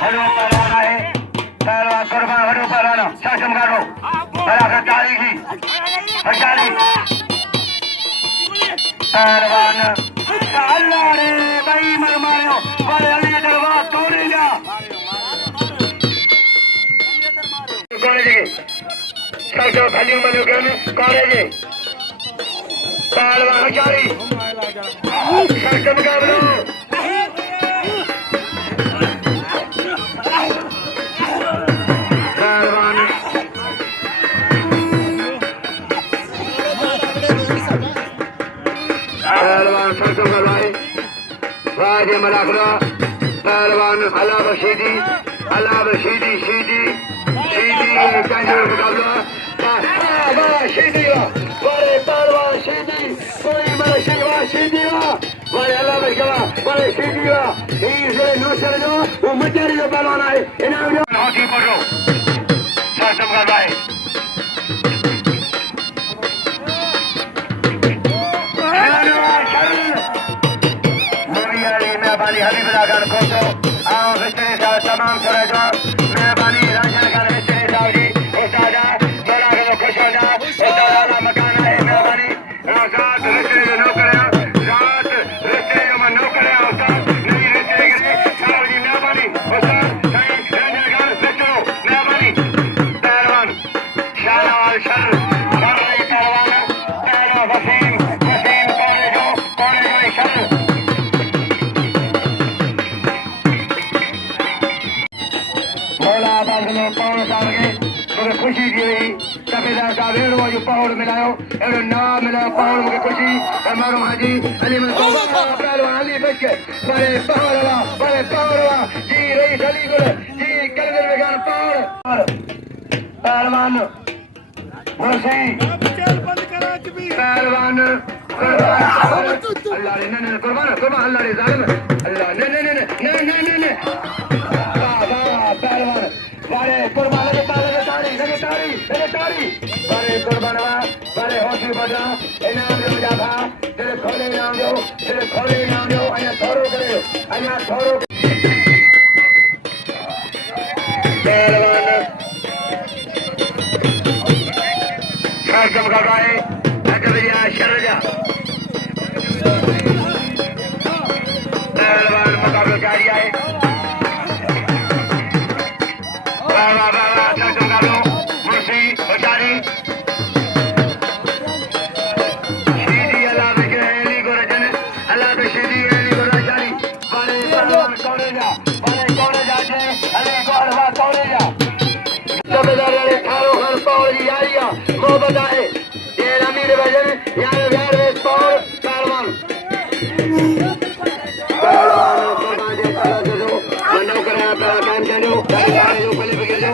hello पहलवान आए पहलवान कुर्बान हलो पहलवान शासम करो बराबर ताली जी हजारी पहलवान अल्लाह रे भाई मर मारो बड़े अली दरबार तोड़े जा कॉलेज शासम खाली मनो कॉलेज पहलवान हजारी शासम करो पहलवान सरसों का भाई राजे मलाखरा पहलवान अला बशीदी सीधी कैंजर मुकाबला सीधी बड़े पहलवान सीधी कोई बड़े शिवा सीधी बड़े अला बशवा बड़े सीधी इसलिए नौशर जो वो मजारी जो पहलवान आए इनाम जो हॉकी पढ़ो सरसों का भाई हबीब खान खोसो आओ विस्तार साहब तमाम छोड़े जो मेहरबानी राशन खान विस्तार साहब जी उस्तादा जोड़ा के खुश हो जा उस्तादा का मकान है मेहरबानी रात विस्तार जो नो करे रात विस्तार जो मन नो करे उस्ताद नहीं विस्तार करे साहब जी मेहरबानी उस्ताद सही राशन खान विस्तार मेहरबानी पहलवान शाहवाल शर पहलवान वसीम कोने जो शर पौड़ साल के मुझे खुशी थी रही कबीदार साहब अड़ो जो पौड़ मिलायो अड़ो ना मिलायो पौड़ मुझे खुशी मारो हाजी अली पहलवान अली बच बड़े पौड़ जी रईस अली गुल जी कलगर बेगान पौड़ पहलवान मुर्सी पहलवान अल्लाह रे ने कुर्बान अल्लाह रे जालिम अल्लाह ने पहलवान बड़े कुर्बान लगे तारी बड़े कुर्बान बड़े होशी बजा इनाम जो मुझा था तेरे खोले इनाम जो अया थोरो करे अया थोरो पहलवान शासम का भाई अजबिया शरजा पहलवान मुकाबला जारी आए मोहब्बत है ये अमीर वजन यार पौड़ पहलवान कुर्बान जे पहला जो मनो करे पहला काम चलो जो पहले बगे जो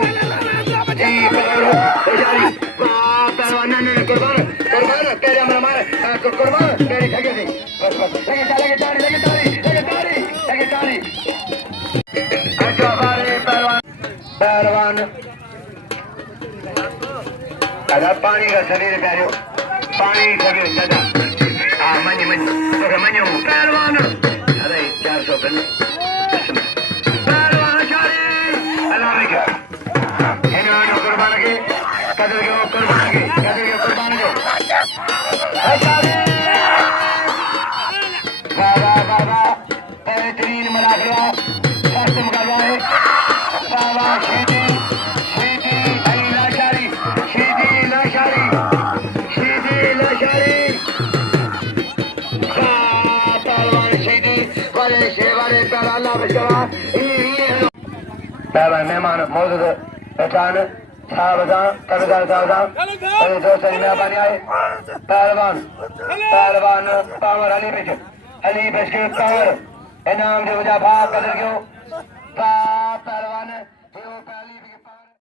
जी पहलवान ने कुर्बान तेरे हमरा मारे कुर्बान तेरी ठगे दे बस लगे ताली अच्छा बारे पहलवान अगर पानी का शरीर प्यारो पानी सके दादा मनी पहलवान अरे 400 पहलवान शारी अल्लाह कुर्बान के कदर के कुर्बान के बाबा बेहतरीन मलाखरा शासम का जाए बाबा सीधी पहलवान मेहमान मौजूद पहचान सावधान कबीदार सावधान अरे दोस्त मेहरबानी आए पहलवान पावर अली बिच के पावर इनाम जो मुझा भाग कदर क्यों पहलवान